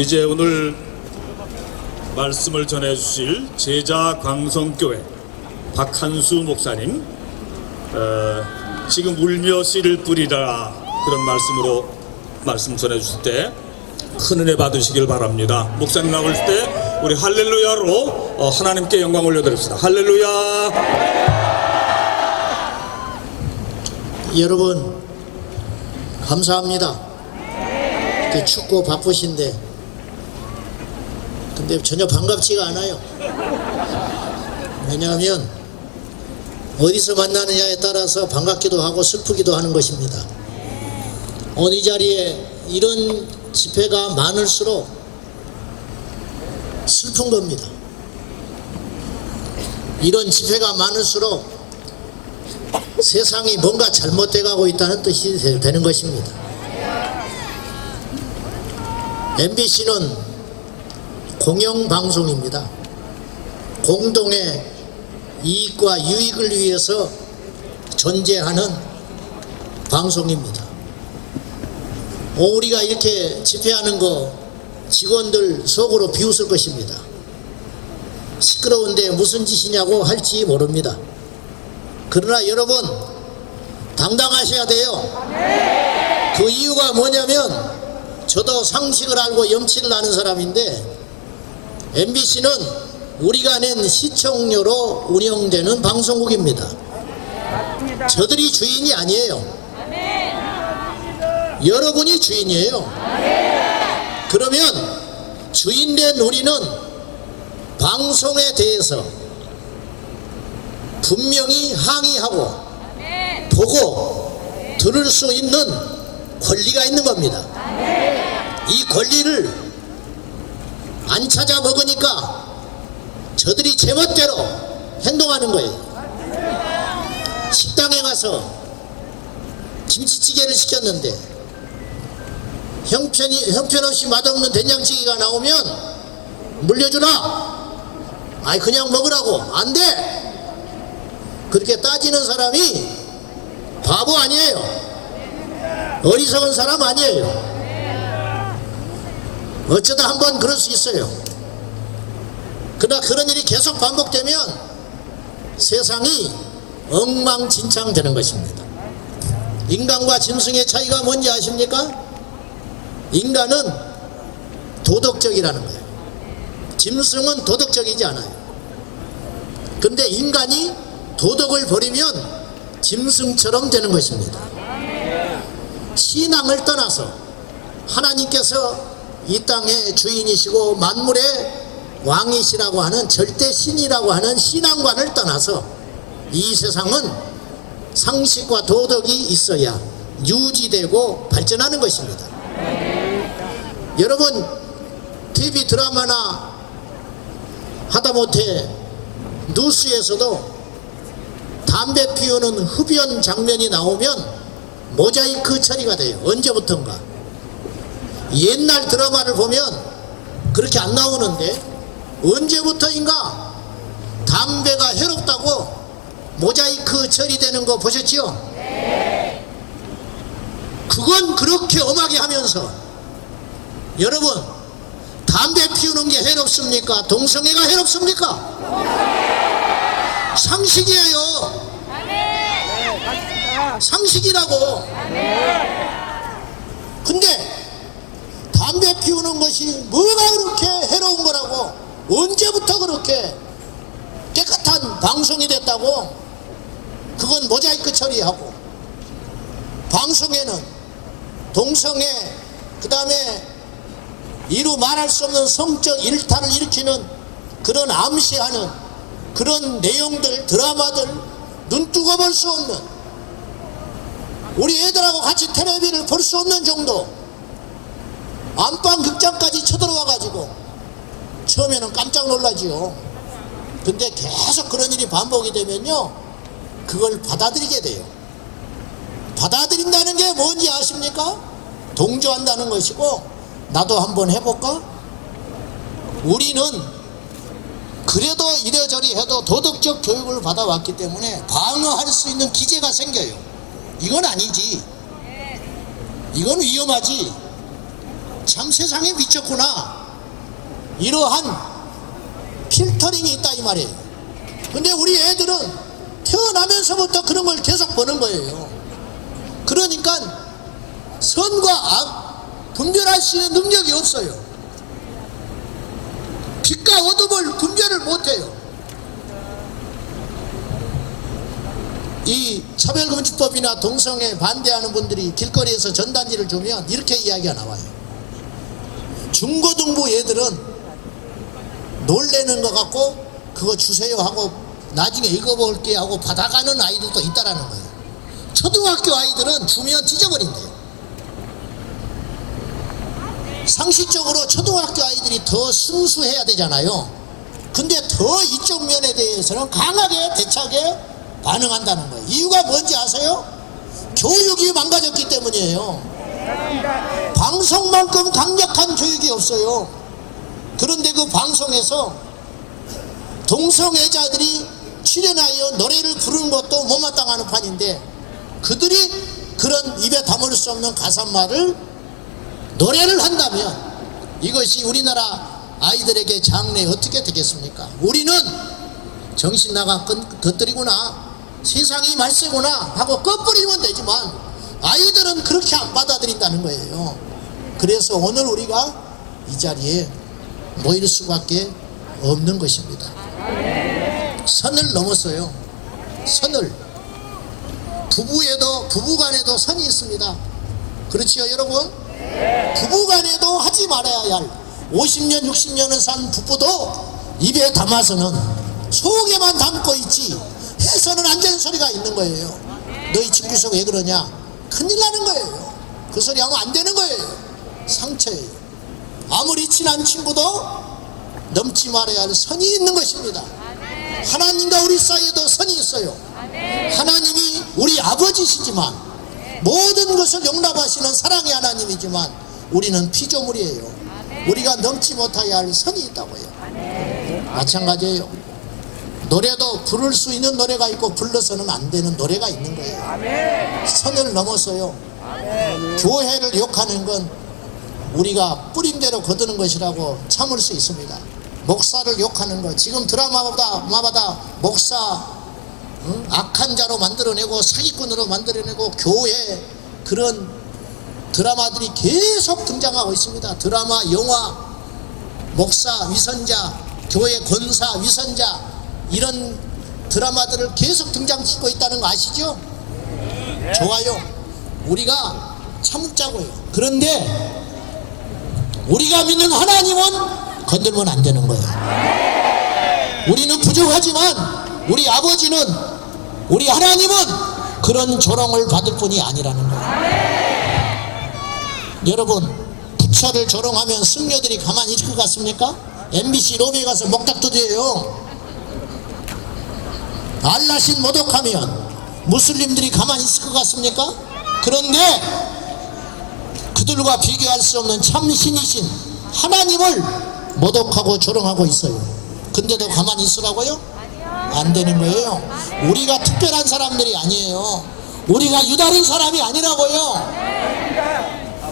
이제 오늘 말씀을 전해주실 제자광성교회 박한수 목사님, 지금 울며 씨를 뿌리라, 그런 말씀으로 말씀 전해주실 때 큰 은혜 받으시길 바랍니다. 목사님 나올 때 우리 할렐루야로 하나님께 영광 올려드립시다. 할렐루야. 여러분 감사합니다. 이렇게 춥고 바쁘신데 근데 전혀 반갑지가 않아요. 왜냐하면 어디서 만나느냐에 따라서 반갑기도 하고 슬프기도 하는 것입니다. 어느 자리에 이런 집회가 많을수록 슬픈 겁니다. 이런 집회가 많을수록 세상이 뭔가 잘못돼 가고 있다는 뜻이 되는 것입니다. MBC는 공영방송입니다. 공동의 이익과 유익을 위해서 존재하는 방송입니다. 우리가 이렇게 집회하는 거 직원들 속으로 비웃을 것입니다. 시끄러운데 무슨 짓이냐고 할지 모릅니다. 그러나 여러분 당당하셔야 돼요. 그 이유가 뭐냐면 저도 상식을 알고 염치를 아는 사람인데 MBC는 우리가 낸 시청료로 운영되는 방송국입니다. 저들이 주인이 아니에요. 여러분이 주인이에요. 그러면 주인된 우리는 방송에 대해서 분명히 항의하고 보고 들을 수 있는 권리가 있는 겁니다. 이 권리를 안 찾아 먹으니까 저들이 제멋대로 행동하는 거예요. 식당에 가서 김치찌개를 시켰는데 형편없이 맛없는 된장찌개가 나오면 물려주라. 아이 그냥 먹으라고. 안 돼. 그렇게 따지는 사람이 바보 아니에요. 어리석은 사람 아니에요. 어쩌다 한번 그럴 수 있어요. 그러나 그런 일이 계속 반복되면 세상이 엉망진창 되는 것입니다. 인간과 짐승의 차이가 뭔지 아십니까? 인간은 도덕적이라는 거예요. 짐승은 도덕적이지 않아요. 그런데 인간이 도덕을 버리면 짐승처럼 되는 것입니다. 신앙을 떠나서 하나님께서 이 땅의 주인이시고 만물의 왕이시라고 하는 절대 신이라고 하는 신앙관을 떠나서 이 세상은 상식과 도덕이 있어야 유지되고 발전하는 것입니다. 여러분 TV 드라마나 하다못해 뉴스에서도 담배 피우는 흡연 장면이 나오면 모자이크 처리가 돼요. 언제부턴가. 옛날 드라마를 보면 그렇게 안 나오는데 언제부터인가 담배가 해롭다고 모자이크 처리되는 거 보셨죠? 그건 그렇게 엄하게 하면서 여러분 담배 피우는 게 해롭습니까? 동성애가 해롭습니까? 상식이에요. 상식이라고. 근데 담배 피우는 것이 뭐가 그렇게 해로운 거라고? 언제부터 그렇게 깨끗한 방송이 됐다고? 그건 모자이크 처리하고 방송에는 동성애 그 다음에 이루 말할 수 없는 성적 일탈을 일으키는 그런 암시하는 그런 내용들 드라마들 눈뜨고 볼 수 없는 우리 애들하고 같이 텔레비를 볼 수 없는 정도 안방 극장까지 쳐들어와 가지고 처음에는 깜짝 놀라지요. 근데 계속 그런 일이 반복이 되면요 그걸 받아들이게 돼요. 받아들인다는 게 뭔지 아십니까? 동조한다는 것이고 나도 한번 해볼까? 우리는 그래도 이래저래 해도 도덕적 교육을 받아왔기 때문에 방어할 수 있는 기제가 생겨요. 이건 아니지. 이건 위험하지. 참 세상에 미쳤구나, 이러한 필터링이 있다 이 말이에요. 근데 우리 애들은 태어나면서부터 그런 걸 계속 보는 거예요. 그러니까 선과 악 분별할 수 있는 능력이 없어요. 빛과 어둠을 분별을 못해요. 이 차별금지법이나 동성애 반대하는 분들이 길거리에서 전단지를 주면 이렇게 이야기가 나와요. 중고등부 애들은 놀래는 것 같고 그거 주세요 하고 나중에 읽어볼게 하고 받아가는 아이들도 있다라는 거예요. 초등학교 아이들은 주면 찢어버린대요. 상식적으로 초등학교 아이들이 더 순수해야 되잖아요. 근데 더 이쪽 면에 대해서는 강하게 대차게 반응한다는 거예요. 이유가 뭔지 아세요? 교육이 망가졌기 때문이에요. 방송만큼 강력한 교육이 없어요. 그런데 그 방송에서 동성애자들이 출연하여 노래를 부르는 것도 못마땅하는 판인데 그들이 그런 입에 담을 수 없는 가사말을 노래를 한다면 이것이 우리나라 아이들에게 장래 어떻게 되겠습니까? 우리는 정신 나간 것들이구나, 세상이 말세구나 하고 꺼버리면 되지만 아이들은 그렇게 안 받아들인다는 거예요. 그래서 오늘 우리가 이 자리에 모일 수밖에 없는 것입니다. 선을 넘었어요. 선을. 부부간에도 선이 있습니다. 그렇지요 여러분? 부부간에도 하지 말아야 할 50년 60년을 산 부부도 입에 담아서는 속에만 담고 있지 해서는 안 되는 소리가 있는 거예요. 너희 집구석 왜 그러냐? 큰일 나는 거예요. 그 소리 하면 안 되는 거예요. 상처예요. 아무리 친한 친구도 넘지 말아야 할 선이 있는 것입니다. 하나님과 우리 사이에도 선이 있어요. 하나님이 우리 아버지시지만 모든 것을 용납하시는 사랑의 하나님이지만 우리는 피조물이에요. 우리가 넘지 못해야 할 선이 있다고요. 마찬가지예요. 노래도 부를 수 있는 노래가 있고 불러서는 안 되는 노래가 있는 거예요. 선을 넘어서요. 교회를 욕하는 건 우리가 뿌림대로 거두는 것이라고 참을 수 있습니다. 목사를 욕하는 것, 지금 드라마마다 목사 악한 자로 만들어내고 사기꾼으로 만들어내고 교회 그런 드라마들이 계속 등장하고 있습니다. 드라마, 영화, 목사, 위선자, 교회 권사, 위선자 이런 드라마들을 계속 등장시키고 있다는 거 아시죠? 좋아요. 우리가 참자고요. 그런데 우리가 믿는 하나님은 건들면 안 되는 거예요. 우리는 부족하지만 우리 아버지는, 우리 하나님은 그런 조롱을 받을 뿐이 아니라는 거예요. 여러분, 부처를 조롱하면 승려들이 가만히 있을 것 같습니까? MBC 로비에 가서 목닥두드려요. 알라신 모독하면 무슬림들이 가만히 있을 것 같습니까? 그런데 그들과 비교할 수 없는 참신이신 하나님을 모독하고 조롱하고 있어요. 근데도 가만히 있으라고요? 안 되는 거예요. 우리가 특별한 사람들이 아니에요. 우리가 유다른 사람이 아니라고요.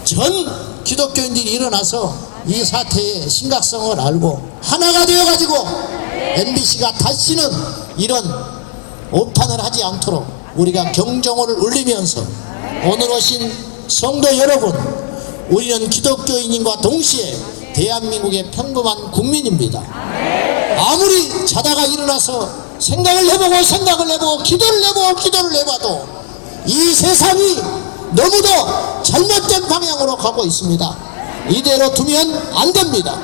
전 기독교인들이 일어나서 이 사태의 심각성을 알고 하나가 되어가지고 MBC가 다시는 이런 오판을 하지 않도록 우리가 경종을 울리면서 오늘 오신 성도 여러분, 우리는 기독교인과 동시에 대한민국의 평범한 국민입니다. 아무리 자다가 일어나서 생각을 해보고 기도를 해봐도 이 세상이 너무도 잘못된 방향으로 가고 있습니다. 이대로 두면 안 됩니다.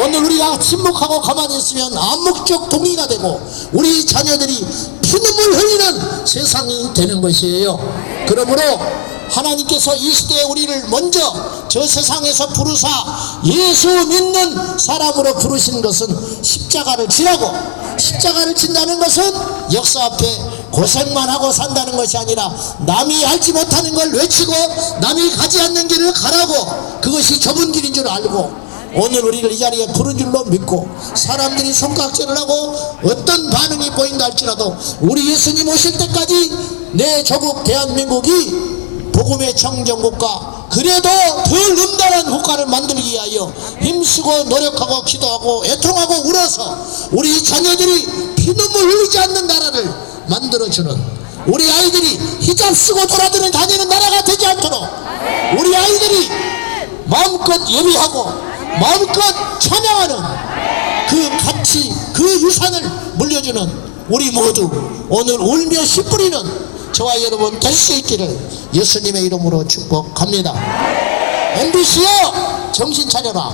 오늘 우리가 침묵하고 가만히 있으면 암묵적 동의가 되고 우리 자녀들이 피눈물 흘리는 세상이 되는 것이에요. 그러므로 하나님께서 이 시대에 우리를 먼저 저 세상에서 부르사 예수 믿는 사람으로 부르신 것은 십자가를 지라고, 십자가를 진다는 것은 역사 앞에 고생만 하고 산다는 것이 아니라 남이 알지 못하는 걸 외치고 남이 가지 않는 길을 가라고, 그것이 좁은 길인 줄 알고 오늘 우리를 이 자리에 부른 줄로 믿고 사람들이 손깍지를 하고 어떤 반응이 보인다 할지라도 우리 예수님 오실 때까지 내 조국 대한민국이 복음의 청정국과 그래도 덜 음란한 국가를 만들기 위하여 힘쓰고 노력하고 기도하고 애통하고 울어서 우리 자녀들이 피눈물 흘리지 않는 나라를 만들어주는, 우리 아이들이 히잡 쓰고 다니는 나라가 되지 않도록 우리 아이들이 마음껏 예배하고 마음껏 찬양하는 그 가치, 그 유산을 물려주는 우리 모두 오늘 울며 씨 뿌리는 저와 여러분 될 수 있기를 예수님의 이름으로 축복합니다. MBC여 정신 차려라.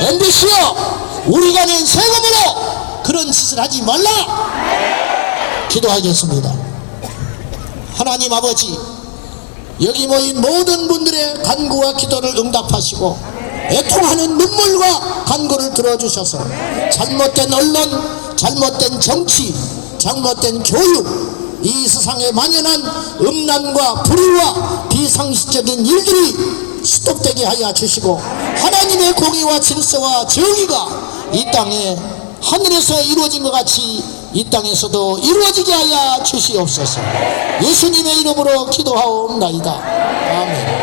MBC여 우리가 낸 세금으로 그런 짓을 하지 말라. 기도하겠습니다. 하나님 아버지, 여기 모인 모든 분들의 간구와 기도를 응답하시고 애통하는 눈물과 간구를 들어주셔서 잘못된 언론, 잘못된 정치, 잘못된 교육, 이 세상에 만연한 음란과 불의와 비상식적인 일들이 스톱되게 하여 주시고 하나님의 공의와 질서와 정의가 이 땅에 하늘에서 이루어진 것 같이 이 땅에서도 이루어지게 하여 주시옵소서. 예수님의 이름으로 기도하옵나이다. 아멘.